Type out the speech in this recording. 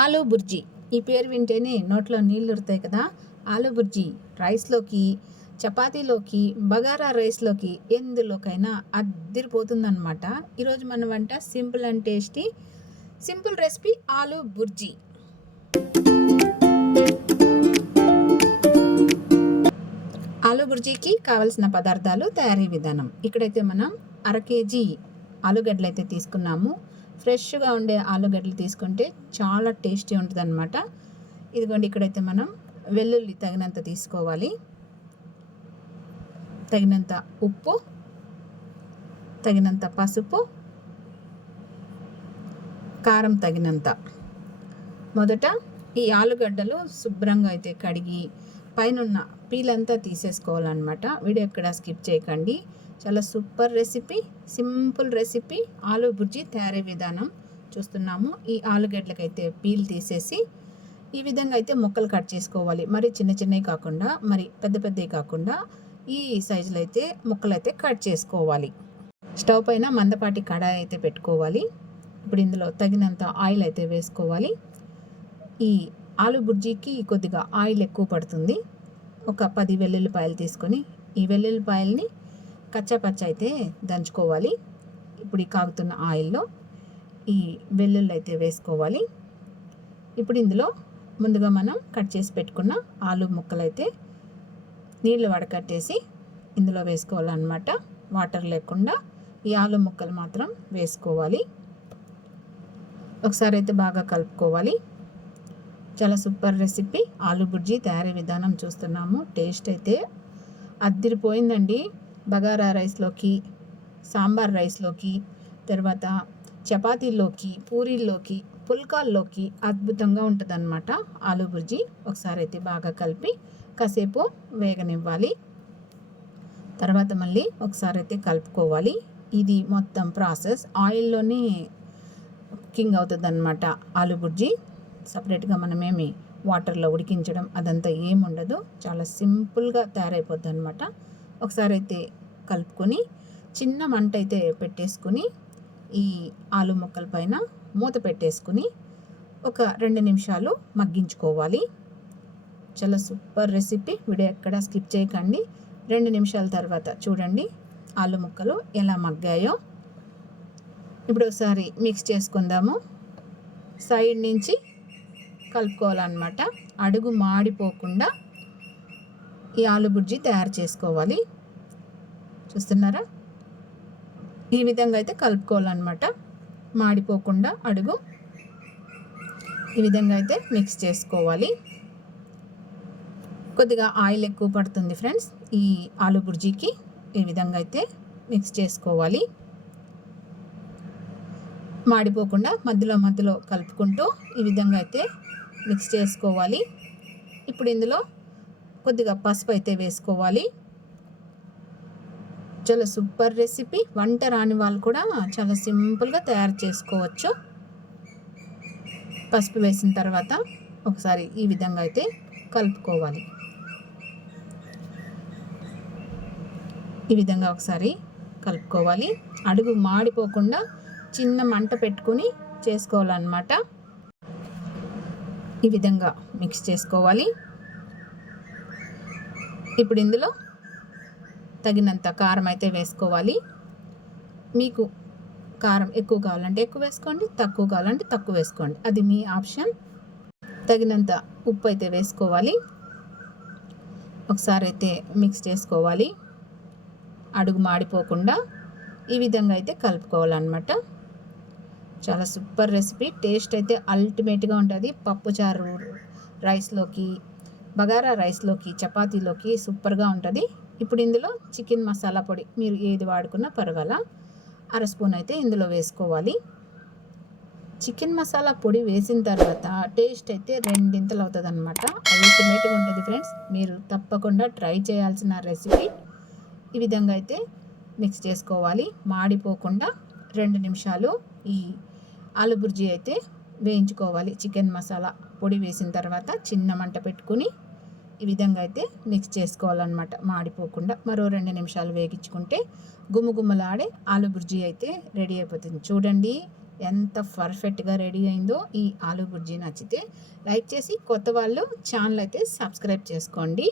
ఆలూ బుర్జీ ఈ పేరు వింటేనే నోట్లో నీళ్ళు ఉరుతాయి కదా. ఆలూ బుర్జీ రైస్లోకి, చపాతీలోకి, బగారా రైస్లోకి ఎందులోకైనా అద్దిరిపోతుందన్నమాట. ఈరోజు మన వంట simple and tasty simple recipe aloo bhurji. Aloo బుర్జీకి కావలసిన పదార్థాలు, తయారీ విధానం. ఇక్కడైతే మనం 1/2 కేజీ ఆలుగడ్డలు అయితే తీసుకున్నాము. ఫ్రెష్గా ఉండే ఆలుగడ్డలు తీసుకుంటే చాలా టేస్టీ ఉంటుంది అనమాట. ఇదిగోండి, ఇక్కడైతే మనం వెల్లుల్లి తగినంత తీసుకోవాలి, తగినంత ఉప్పు, తగినంత పసుపు, కారం తగినంత. మొదట ఈ ఆలుగడ్డలు శుభ్రంగా అయితే కడిగి పైనున్న పీలంతా తీసేసుకోవాలన్నమాట. వీడియో ఎక్కడ స్కిప్ చేయకండి. చాలా super recipe, simple recipe aloo bhurji తయారీ విధానం చూస్తున్నాము. ఈ ఆలుగడ్డలకైతే పీల్ తీసేసి ఈ విధంగా అయితే ముక్కలు కట్ చేసుకోవాలి. మరి చిన్న చిన్నవి కాకుండా, మరి పెద్ద పెద్దవి కాకుండా ఈ సైజులో అయితే ముక్కలు అయితే కట్ చేసుకోవాలి. స్టవ్ పైన మందపాటి కడాయి అయితే పెట్టుకోవాలి. ఇప్పుడు ఇందులో తగినంత ఆయిల్ అయితే వేసుకోవాలి. ఈ ఆలూ బుర్జీకి కొద్దిగా ఆయిల్ ఎక్కువ పడుతుంది. ఒక 10 వెల్లుల్లిపాయలు తీసుకొని ఈ వెల్లుల్లిపాయల్ని కచ్చాపచ్చ అయితే దంచుకోవాలి. ఇప్పుడు ఈ కాగుతున్న ఆయిల్లో ఈ వెల్లుల్లి అయితే వేసుకోవాలి. ఇప్పుడు ఇందులో ముందుగా మనం కట్ చేసి పెట్టుకున్న ఆలు ముక్కలు అయితే నీళ్ళు వడకట్టేసి ఇందులో వేసుకోవాలన్నమాట. వాటర్ లేకుండా ఈ ఆలు ముక్కలు మాత్రం వేసుకోవాలి. ఒకసారి అయితే బాగా కలుపుకోవాలి. చాలా సూపర్ రెసిపీ ఆలూ బుర్జీ తయారీ విధానం చూస్తున్నాము. టేస్ట్ అయితే అద్దిరిపోయిందండి. బగారా రైస్లోకి, సాంబార్ రైస్లోకి, తర్వాత చపాతీల్లోకి, పూరీల్లోకి, పుల్కాల్లోకి అద్భుతంగా ఉంటుందన్నమాట ఆలూ బుర్జీ. ఒకసారి అయితే బాగా కలిపి కాసేపు వేగనివ్వాలి. తర్వాత మళ్ళీ ఒకసారి అయితే కలుపుకోవాలి. ఇది మొత్తం ప్రాసెస్ ఆయిల్లోనే కుకింగ్ అవుతుంది అన్నమాట. ఆలూ బుర్జీ సపరేట్గా మనమేమి వాటర్లో ఉడికించడం అదంతా ఏముండదు. చాలా సింపుల్గా తయారైపోద్ది అనమాట. ఒకసారి అయితే కలుపుకొని చిన్న మంట అయితే పెట్టేసుకుని ఈ ఆలు ముక్కల పైన మూత పెట్టేసుకుని ఒక 2 నిమిషాలు మగ్గించుకోవాలి. చాలా సూపర్ రెసిపీ. వీడియో ఎక్కడ స్కిప్ చేయకండి. 2 నిమిషాల తర్వాత చూడండి ఆలు ముక్కలు ఎలా మగ్గాయో. ఇప్పుడు ఒకసారి మిక్స్ చేసుకుందాము. సైడ్ నుంచి కలుపుకోవాలన్నమాట. అడుగు మాడిపోకుండా ఈ ఆలూ బుర్జీ తయారు చేసుకోవాలి. చూస్తున్నారా, ఈ విధంగా అయితే కలుపుకోవాలన్నమాట. మాడిపోకుండా అడుగు ఈ విధంగా అయితే మిక్స్ చేసుకోవాలి. కొద్దిగా ఆయిల్ ఎక్కువ పడుతుంది ఫ్రెండ్స్ ఈ ఆలూ బుర్జీకి. ఈ విధంగా అయితే మిక్స్ చేసుకోవాలి. మాడిపోకుండా మధ్యలో మధ్యలో కలుపుకుంటూ ఈ విధంగా అయితే మిక్స్ చేసుకోవాలి. ఇప్పుడు ఇందులో కొద్దిగా పసుపు అయితే వేసుకోవాలి. చాలా సూపర్ రెసిపీ. వంట రాని వాళ్ళు కూడా చాలా సింపుల్గా తయారు చేసుకోవచ్చు. పసుపు వేసిన తర్వాత ఒకసారి ఈ విధంగా అయితే కలుపుకోవాలి. ఈ విధంగా ఒకసారి కలుపుకోవాలి. అడుగు మాడిపోకుండా చిన్న మంట పెట్టుకుని చేసుకోవాలన్నమాట. ఈ విధంగా మిక్స్ చేసుకోవాలి. ఇప్పుడు ఇందులో తగినంత కారం అయితే వేసుకోవాలి. మీకు కారం ఎక్కువ కావాలంటే ఎక్కువ వేసుకోండి, తక్కువ కావాలంటే తక్కువ వేసుకోండి, అది మీ ఆప్షన్. తగినంత ఉప్పు అయితే వేసుకోవాలి. ఒకసారి అయితే మిక్స్ చేసుకోవాలి. అడుగు మాడిపోకుండా ఈ విధంగా అయితే కలుపుకోవాలన్నమాట. చాలా సూపర్ రెసిపీ. టేస్ట్ అయితే అల్టిమేట్గా ఉంటుంది. పప్పుచారు రైస్లోకి, బగారా రైస్లోకి, చపాతీలోకి సూపర్గా ఉంటుంది. ఇప్పుడు ఇందులో చికెన్ మసాలా పొడి మీరు ఏది వాడుకున్నా పర్వాలా, 1/2 స్పూన్ అయితే ఇందులో వేసుకోవాలి. చికెన్ మసాలా పొడి వేసిన తర్వాత టేస్ట్ అయితే రెండింతలు అవుతుంది అనమాట. అల్టిమేట్గా ఉంటుంది ఫ్రెండ్స్. మీరు తప్పకుండా ట్రై చేయాల్సిన రెసిపీ. ఈ విధంగా అయితే మిక్స్ చేసుకోవాలి. మాడిపోకుండా 2 నిమిషాలు ఈ ఆలూ బుర్జీ అయితే వేయించుకోవాలి. చికెన్ మసాలా పొడి వేసిన తర్వాత చిన్న మంట పెట్టుకుని ఈ విధంగా అయితే మిక్స్ చేసుకోవాలన్నమాట. మాడిపోకుండా మరో 2 నిమిషాలు వేగించుకుంటే గుమ్మగుమ్మలాడే ఆలూ బుర్జీ అయితే రెడీ అయిపోతుంది. చూడండి, ఎంత పర్ఫెక్ట్గా రెడీ అయిందో. ఈ ఆలూ బుర్జీ నచ్చితే లైక్ చేసి, కొత్త వాళ్ళు ఛానల్ అయితే సబ్స్క్రైబ్ చేసుకోండి.